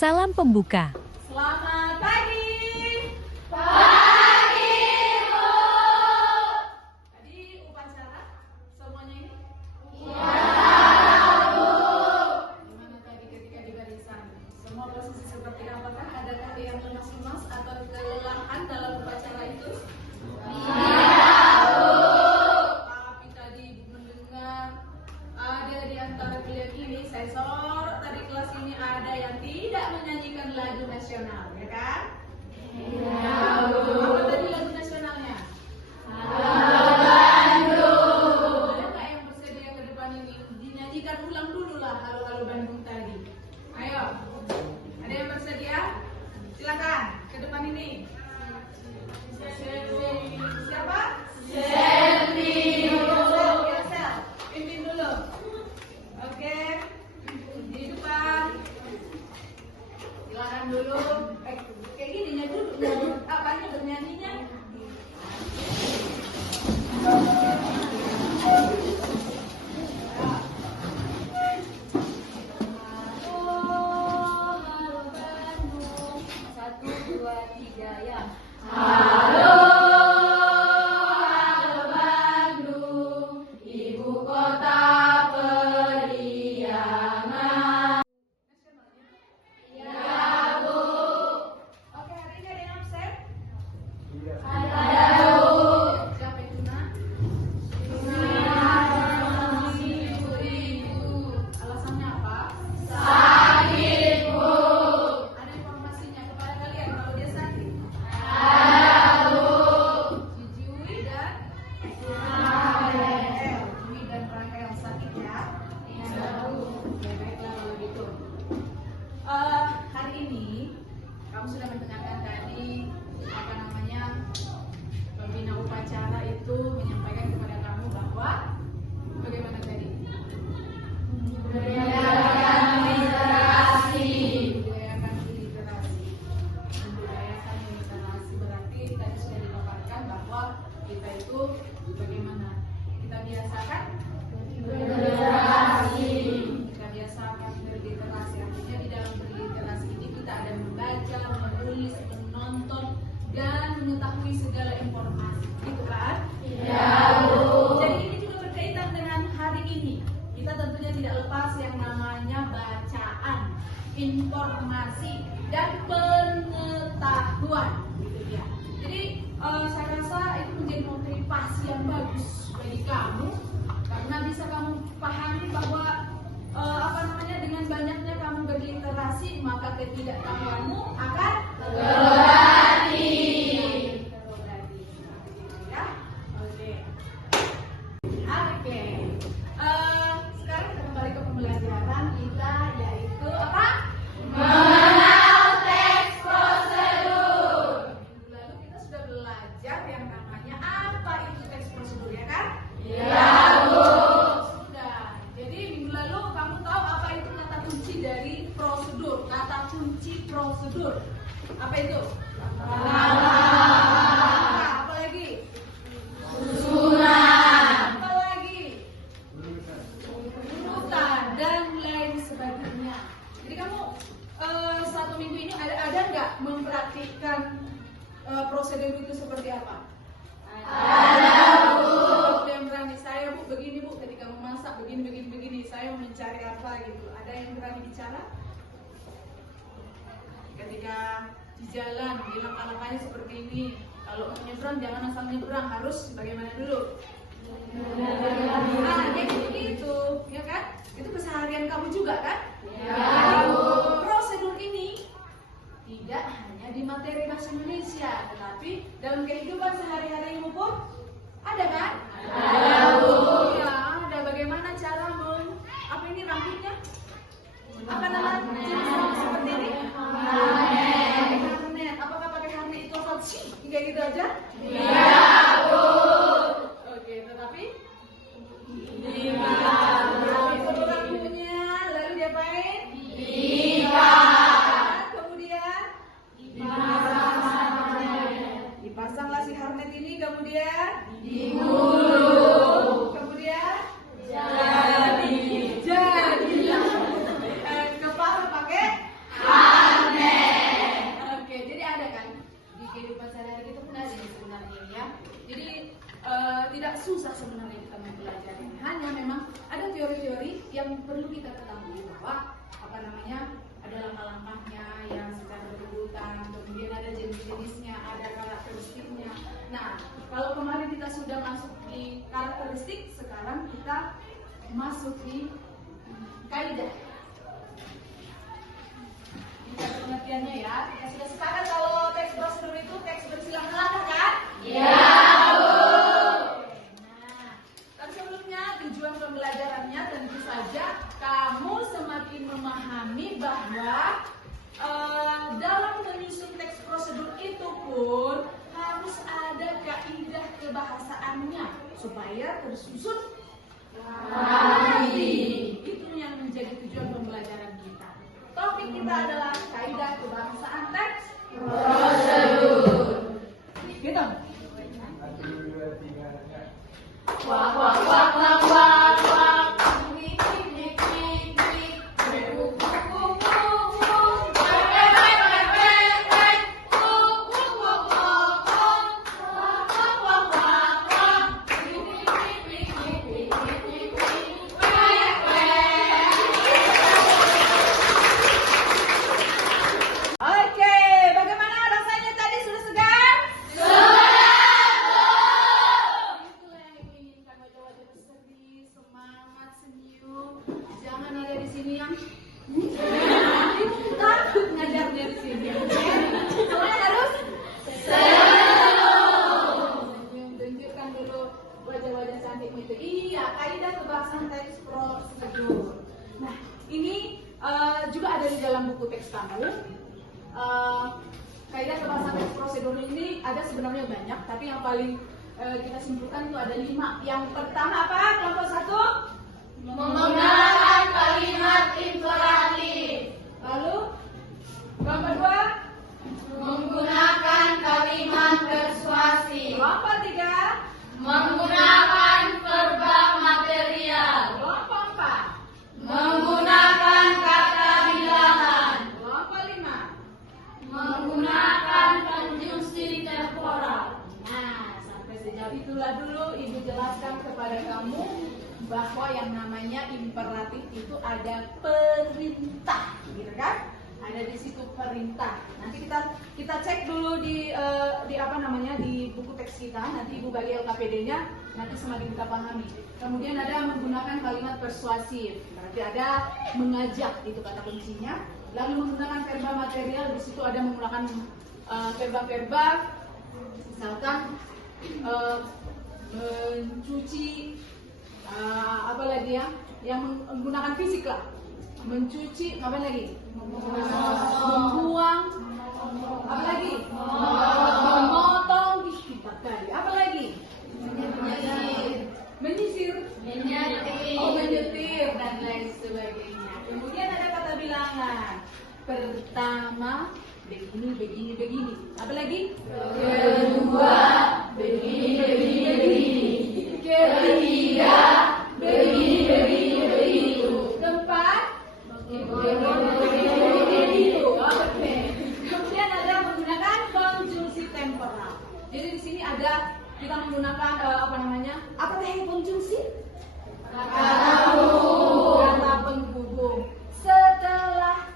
Salam pembuka. Selamat pagi. Pagi, Bu. Tadi upacara semuanya ini? Iya, Bu. Gimana tadi ketika di barisan? Semua posisi seperti apakah? Adakah yang lemas-lemas atau kelelahan dalam upacara itu? Iya, Bu. Tapi tadi mendengar ada di antara kalian ini, saya sorot tadi kelas ini ada yang tidak menyanyikan lagu nasional, ya kan? Iya, Bu. Apa tadi lagu nasionalnya? Halo Bandung. Ada nggak yang bersedia ke depan ini? Dinyanyikan ulang dulu lah halo-halo Bandung tadi. Ayo, ada yang bersedia? Silakan ke depan ini. Siapa? Selvi. Sel, pimpin dulu. Oke, di depan. Silakan dulu. Kayak gini dulu. Apanya bernyanyinya? Halo Bandung. 1, 2, 3 ya. Halo Bandung, ibu kota periangan. Iya, Bu. Oke, hari ini ada yang absen? Ada, Bu. Siapa yang kena? Ibu. Alasannya apa? Sakit, Bu. Ada informasinya kepada kalian kalau dia sakit. Ada, Bu. Cici dan Rahel. Cici dan Rahel sakit ya? Iya, Bu. Ya, baiklah kalau gitu. Hari ini kamu sudah mendengarkan tadi apa namanya pembina upacara itu menyampaikan kepada kamu bahwa bagaimana tadi? Membudayakan literasi. Membudayakan literasi. Membudayakan literasi berarti tadi sudah dipaparkan bahwa kita itu bagaimana? Kita biasakan Literasi. Kita biasakan berliterasi. Artinya di dalam berliterasi ini kita ada membaca, menulis, menonton, dan mengetahui segala informasi. Gitu kan? Iya, Bu. Jadi ini juga berkaitan dengan hari ini. Kita tentunya tidak lepas yang namanya bacaan, informasi, dan pengetahuan. Gitu ya. Jadi saya rasa itu menjadi motivasi yang bagus bagi kamu karena bisa kamu pahami bahwa dengan banyaknya kamu berliterasi maka ketidaktahuanmu akan Terobati. terobati. Ya, oke. Oke. Sekarang kita kembali ke pembelajaran kita yaitu apa? Mengenal teks prosedur. Minggu lalu kita sudah belajar yang namanya apa itu teks prosedur ya kan? Iya, Bu. Sudah. Jadi minggu lalu kamu tahu apa itu kata kunci dari prosedur? Kata kunci prosedur. Apa itu? Apa lagi? Susunan. Apa lagi? Urutan dan lain sebagainya. Jadi kamu satu minggu ini ada nggak mempraktikkan prosedur itu seperti apa? Ada, Bu. Yang berani saya Bu begini Bu ketika memasak begini saya mencari apa gitu. Ada yang berani bicara? Ketika di jalan bilang alamannya seperti ini. Kalau mau nyebrang jangan asal nyebrang, harus bagaimana dulu? Nah, kayak gitu, ya kan? Itu keseharian kamu juga kan? Ya, Bu. Prosedur ini tidak hanya di materi bahasa Indonesia, tetapi dalam kehidupan sehari-harimu pun ada kan? Ada, Bu. Ya, ada. Bagaimana cara apa ini rambutnya? Apa namanya? Jenis seperti ini? Harnet. Apakah pakai harnet itu apa sih? Kayak gitu aja? Iya, Bu. Oke, tetapi Iya, Bu. itu rambutnya lalu diapain? Iya. ada langkah-langkahnya yang secara berurutan, kemudian ada jenis-jenisnya, ada karakteristiknya. Nah, kalau kemarin kita sudah masuk di karakteristik, sekarang kita masuk di kaidah. Kita pengertiannya ya. Kita sudah sepakat kalau teks prosedur itu teks bersilang melangkah kan? Ya, Bu. Nah, kan sebelumnya tujuan pembelajarannya tentu saja kamu semakin memahami bahwa dalam menyusun teks prosedur itu pun harus ada kaidah kebahasaannya supaya tersusun rapi. Itu yang menjadi tujuan pembelajaran kita. Topik kita adalah kaidah kebahasaan teks prosedur. Gitu. Wak wak wak wak wak wak. Oke, bagaimana rasanya tadi? Sudah segar? Itulah yang ibu inginkan, wajah-wajah berseri, semangat, senyum. Jangan ada di sini yang takut ngajar dari sini. Semuanya harus senyum. Tunjukkan dulu wajah-wajah cantik itu. Iya, kaidah kebahasaan teks prosedur. Nah, ini juga ada di dalam buku teks kamu. Kaidah kebahasaan teks prosedur ini ada sebenarnya banyak, tapi yang paling kita simpulkan itu ada 5. Yang pertama apa? Kelompok 1 Menggunakan kalimat imperatif. lalu kelompok 2 Menggunakan kalimat persuasif. kelompok 3 Menggunakan verba material. kelompok 4 Menggunakan kata bilangan. kelompok 5. Menggunakan konjungsi temporal. Nah, sampai sejauh itulah dulu ibu jelaskan kepada kamu bahwa yang namanya imperatif itu ada perintah, gitu kan? Ada di situ perintah. Nanti kita cek dulu di apa namanya di buku teks kita. Nanti ibu bagi LKPD-nya, nanti semakin kita pahami. Kemudian ada menggunakan kalimat persuasif, berarti ada mengajak, itu kata kuncinya. Lalu menggunakan verba material, di situ ada menggunakan verba-verba, misalkan mencuci, apa lagi ya, yang menggunakan fisik lah, mencuci, apa lagi, membuang, apa lagi, memotong, kita tadi, apa lagi, menyisir, oh menyetir dan lain sebagainya. Kemudian ada kata bilangan. Pertama begini, begini, begini. Apa lagi? Kedua, begini, begini, begini. Ketiga, begini, begini, begitu. Keempat, Begitu. oke. Kemudian ada menggunakan konjungsi temporal. Jadi di sini ada kita menggunakan apa namanya? Apa teh konjungsi? Kata Kata penghubung. Setelah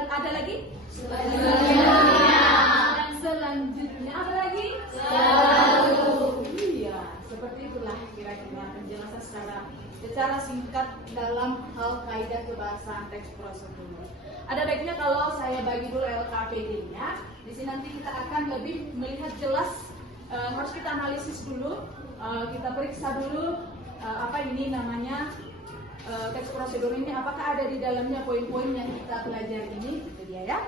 itu ada lagi? Selanjutnya. Dan selanjutnya apa lagi? Selalu. Iya, seperti itulah kira-kira penjelasan secara singkat dalam hal kaidah kebahasaan teks prosedur. Ada baiknya kalau saya bagi dulu LKPD-nya. Di sini nanti kita akan lebih melihat jelas. Harus kita analisis dulu, kita periksa dulu apa ini namanya teks prosedur ini. Apakah ada di dalamnya poin-poin yang kita pelajari ini? Itu dia ya.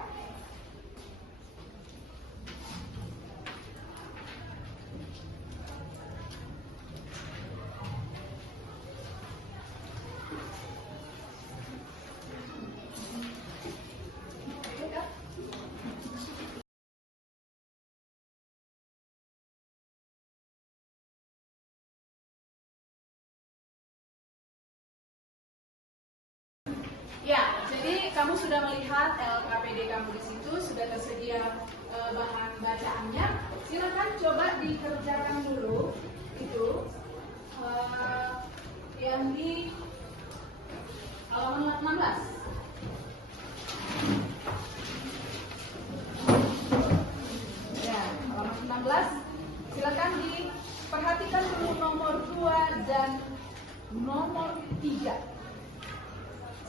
Ya, jadi kamu sudah melihat LKPD kamu di situ, sudah tersedia bahan bacaannya. Silakan coba dikerjakan dulu itu yang di halaman 16. Ya, halaman 16. Silakan diperhatikan dulu nomor 2 dan nomor 3.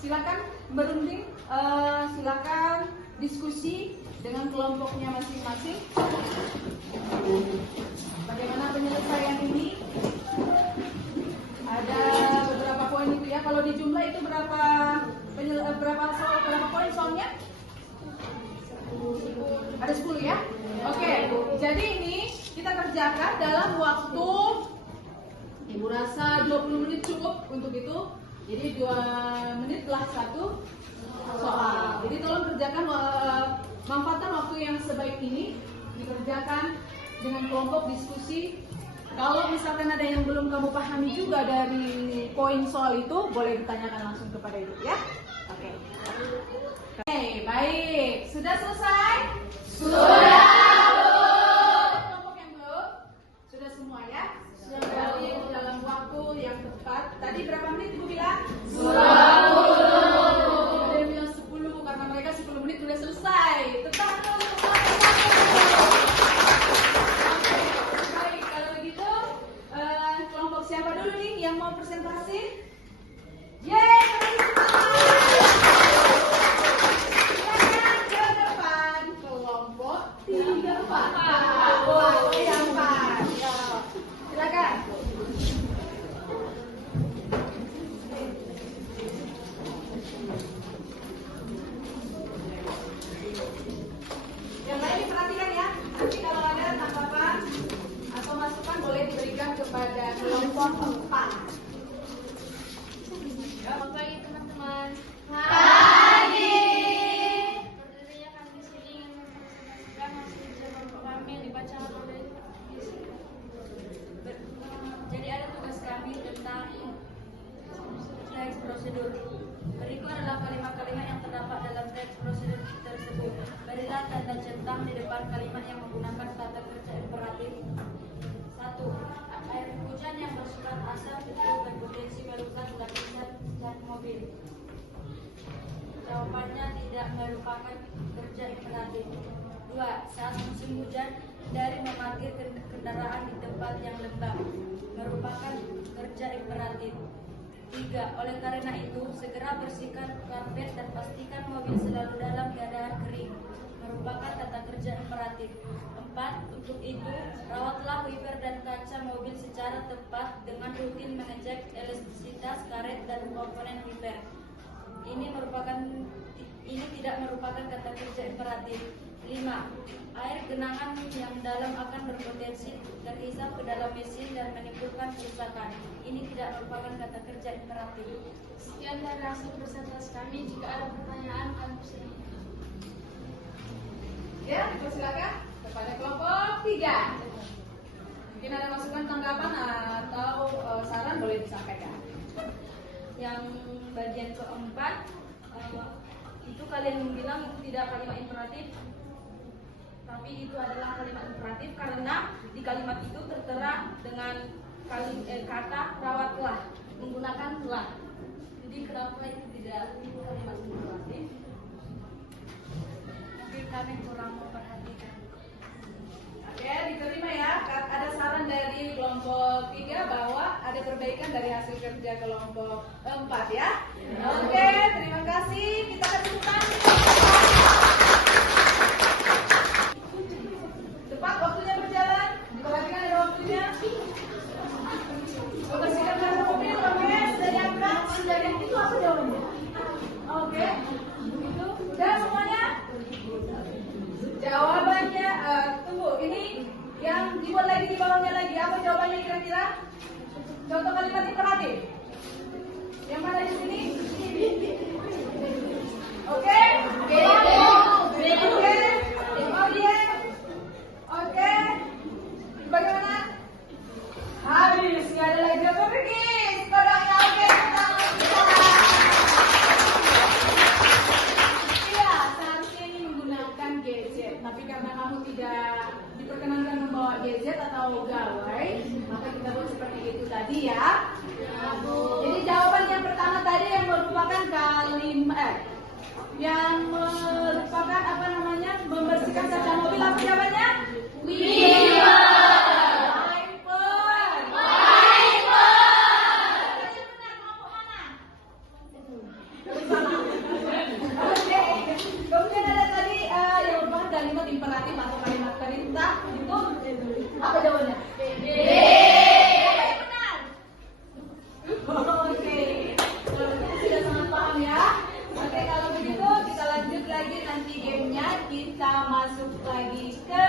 Silakan berunding, silakan diskusi dengan kelompoknya masing-masing. Bagaimana penyelesaian ini? Ada beberapa poin itu ya. Kalau di jumlah itu berapa poin soalnya? Ada 10 ya. Oke. Jadi ini kita kerjakan dalam waktu, Ibu rasa 20 menit cukup untuk itu. Jadi 2 menit telah satu soal. Jadi tolong kerjakan, manfaatkan waktu yang sebaik ini, dikerjakan dengan kelompok diskusi. Kalau misalkan ada yang belum kamu pahami juga dari poin soal itu, boleh ditanyakan langsung kepada Ibu ya. Oke. Oke, baik. Sudah selesai? Sudah. Kelompok yang belum? Sudah semua ya? Berarti dalam waktu yang tepat. Tadi berapa menit Ibu bilang? 20. Ada yang bilang 10 karena mereka 10 menit sudah selesai. Tetap baik, kalau begitu kelompok siapa dulu nih yang mau presentasi? Yeay, silakan ke depan. Kelompok 3 Pak. Oh, yang Pak. Silakan. Yang lain diperhatikan ya. Nanti kalau ada tanggapan atau masukan boleh diberikan kepada kelompok 4. Selamat pagi teman-teman. Pagi. Berdirinya kami di sini ingin mempresentasikan hasil kerja kelompok kami yang dibacakan oleh Jadi ada tugas kami tentang teks prosedur. Berikut adalah kalimat-kalimat yang terdapat dalam teks prosedur tersebut. Berilah tanda centang di depan kalimat yang menggunakan kata kerja imperatif. 1. Air hujan yang bersurat asal itu berpotensi melukat lapisan cat mobil. Jawabannya tidak merupakan kerja imperatif. 2. Saat musim hujan, hindari memarkir kendaraan di tempat yang lembab, merupakan kerja imperatif. 3. Oleh karena itu, segera bersihkan karpet dan pastikan mobil selalu dalam keadaan kering, merupakan kata kerja imperatif. 4. Untuk itu, rawatlah wiper dan kaca mobil secara tepat dengan rutin mengecek elastisitas karet dan komponen wiper. Ini tidak merupakan kata kerja imperatif. 5. Air genangan yang dalam akan berpotensi terhisap ke dalam mesin dan menimbulkan kerusakan. Ini tidak merupakan kata kerja imperatif. Sekian dari hasil presentasi kami. Jika ada pertanyaan, kami bersedia. Ya, dipersilakan kepada kelompok 3. Mungkin ada masukan, tanggapan atau saran boleh disampaikan. Yang bagian keempat, itu kalian bilang itu tidak kalimat imperatif, tapi itu adalah kalimat imperatif karena di kalimat itu tertera dengan kata rawatlah, menggunakan lah. Jadi kenapa itu tidak kalimat imperatif? Mungkin kami kurang memperhatikan. Oke, diterima ya. Ada saran dari kelompok 3 bahwa ada perbaikan dari hasil kerja kelompok 4 ya. Oke, terima kasih. Kita akan tepuk cepat, waktunya berjalan. Diperhatikan ada waktunya. Bersihkan kartu mobil, oke. Sudah diangkat, sudah diangkat. Itu apa jawabannya? Oke, begitu. Sudah semuanya? Jawabannya, tunggu, ini yang dibuat lagi di bawahnya lagi. Apa jawabannya kira-kira? Contoh kalimat imperatif. Yang mana di sini? Oke? Oke? Oke? Bagaimana? Habis, nggak ada lagi. Oke, pergi. Kodoknya oke. Iya, seharusnya ini menggunakan gadget. Tapi karena kamu tidak diperkenankan membawa gadget atau gawai, maka kita buat seperti itu tadi ya. Jadi jawaban yang pertama tadi yang berupa merupakan kalimat yang merupakan apa namanya membersihkan kaca mobil, apa jawabannya? Wiper. Kemudian ada tadi yang merupakan kalimat imperatif atau kalimat perintah, itu apa jawabannya? Benar. Oke, kalau begitu sudah sangat paham ya. Oke, kalau begitu kita lanjut lagi nanti gamenya. Kita masuk lagi ke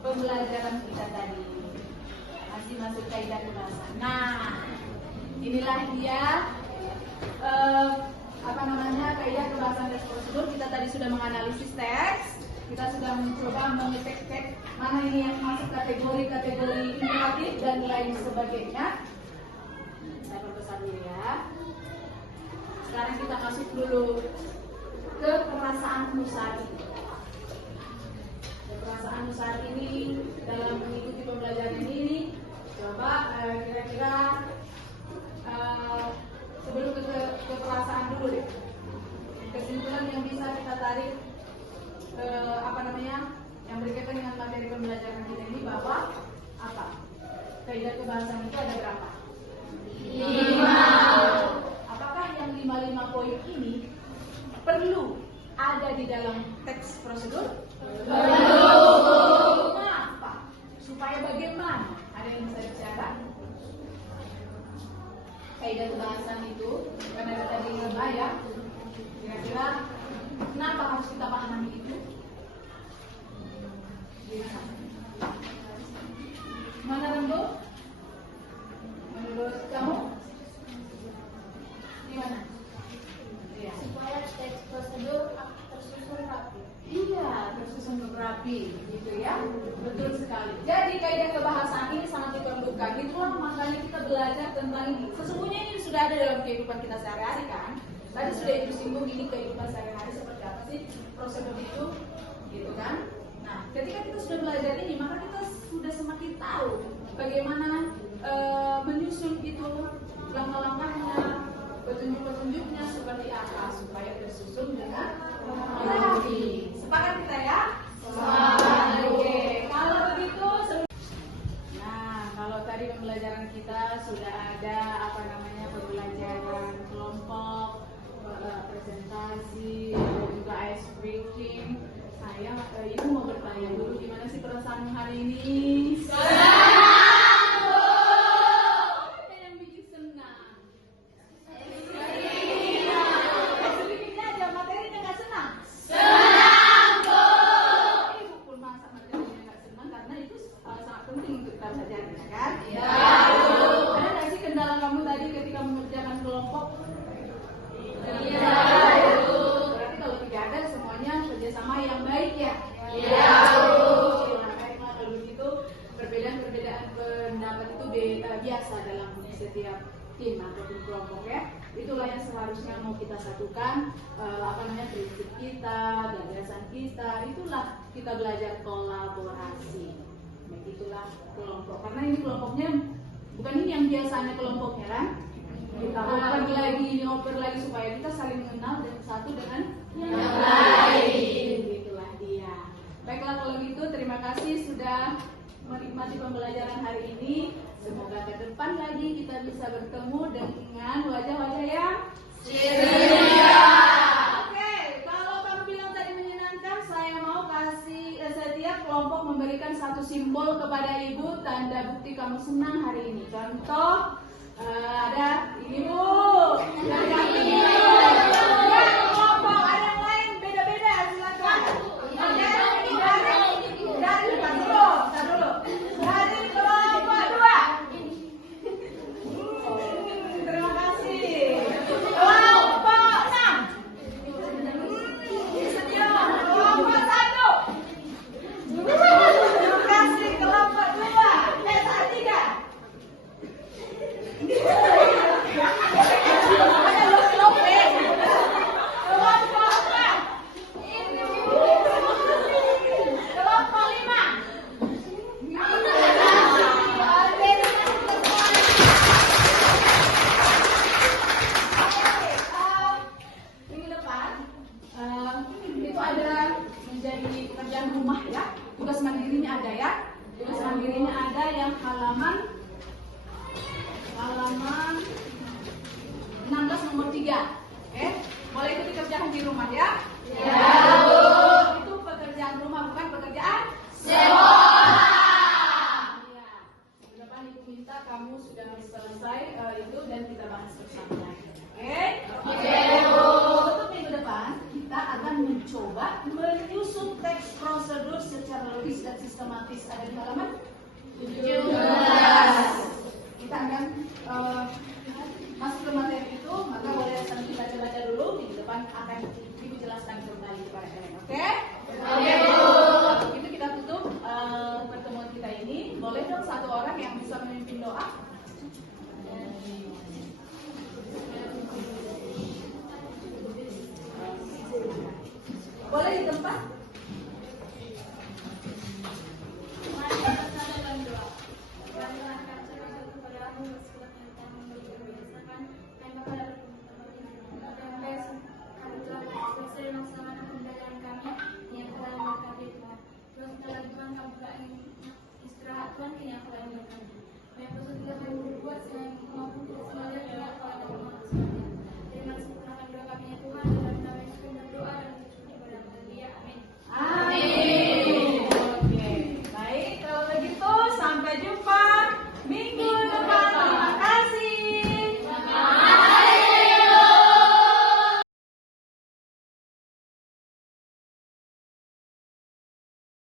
pembelajaran kita tadi. Masih masuk kaidah kebahasan. Nah, inilah dia apa namanya kaidah kebahasan dan prosedur. Kita tadi sudah menganalisis teks, kita sudah mencoba mengecek mana ini yang masuk kategori imperatif dan lain sebagainya. Saya perbesar dulu ya. Sekarang kita masuk dulu ke perasaan Nusari. Perasaan Nusari ini dalam mengikuti pembelajaran ini, coba kira-kira sebelum ke perasaan dulu deh. Kesimpulan yang bisa kita tarik apa namanya yang berkaitan dengan materi pembelajaran kita ini bahwa apa? Kaidah kebahasan itu ada berapa? 5. Apakah yang 5 poin ini perlu ada di dalam teks prosedur? Perlu. Kenapa? Supaya bagaimana? Ada yang bisa dicatat? Kaidah kebahasan itu karena ada tadi ya. Kira-kira kenapa harus kita pahami itu? Mana Rembo? Menurut kamu? Gimana? Ya. Supaya teks prosedur tersusun rapi. Iya, tersusun rapi, gitu ya. Betul sekali. Jadi kaidah kebahasaan ini sangat diperlukan. Itulah makanya kita belajar tentang ini. Sesungguhnya ini sudah ada dalam kehidupan kita sehari-hari kan. Tadi sudah ibu singgung ini kehidupan sehari-hari seperti apa sih prosedur itu, gitu kan? Nah, ketika kita sudah belajar ini, maka kita sudah semakin tahu bagaimana menyusun itu langkah-langkahnya, petunjuk-petunjuknya seperti apa supaya tersusun dengan rapi. Sepakat kita ya? Sepakat. Oke. Kalau begitu, nah kalau tadi pembelajaran kita sudah ada apa namanya pembelajaran kelompok, presentasi, dan juga ice breaking. Saya ibu mau bertanya dulu, gimana sih perasaan hari ini? Biasa dalam setiap tim ataupun kelompok ya. Itulah yang seharusnya mau kita satukan apa namanya prinsip kita, gagasan kita. Itulah kita belajar kolaborasi. Begitulah kelompok. Karena ini kelompoknya bukan ini yang biasanya kelompoknya kan. Kita oper lagi supaya kita saling mengenal dan satu dengan yang lain. Itulah dia. Baiklah kalau gitu, terima kasih sudah menikmati pembelajaran hari ini. Semoga ke depan lagi kita bisa bertemu dengan wajah-wajah yang ceria. Oke, kalau kamu bilang tadi menyenangkan, saya mau kasih setiap kelompok memberikan satu simbol kepada ibu tanda bukti kamu senang hari ini. Contoh ada ini bu, dan ini ya kelompok ada yang lain beda-beda silakan. Dari kelompok 2. Terima kasih. Kelompok 6. Setia. Kelompok 1. Terima kasih kelompok 2. 3. Ada los lopes. ada ya. Tulis mandirinya ada yang halaman 16 nomor 3. Oke, boleh ikuti kerjaan di rumah ya? Ya, Bu. Itu pekerjaan rumah, bukan pekerjaan sekolah. Ya. Depan Ibu minta kamu sudah selesai itu dan kita bahas bersama. Oke? Oke, Bu. Untuk minggu depan kita akan mencoba menyusun teks prosedur secara logis dan sistematis. Ada di halaman 17. Kita akan masuk ke materi itu, maka boleh sambil kita baca dulu. Minggu depan akan Ibu jelaskan kembali kepada kalian. Oke? Oke, Bu. Begitu kita tutup pertemuan kita ini. Boleh dong satu orang yang bisa memimpin doa? Boleh di tempat?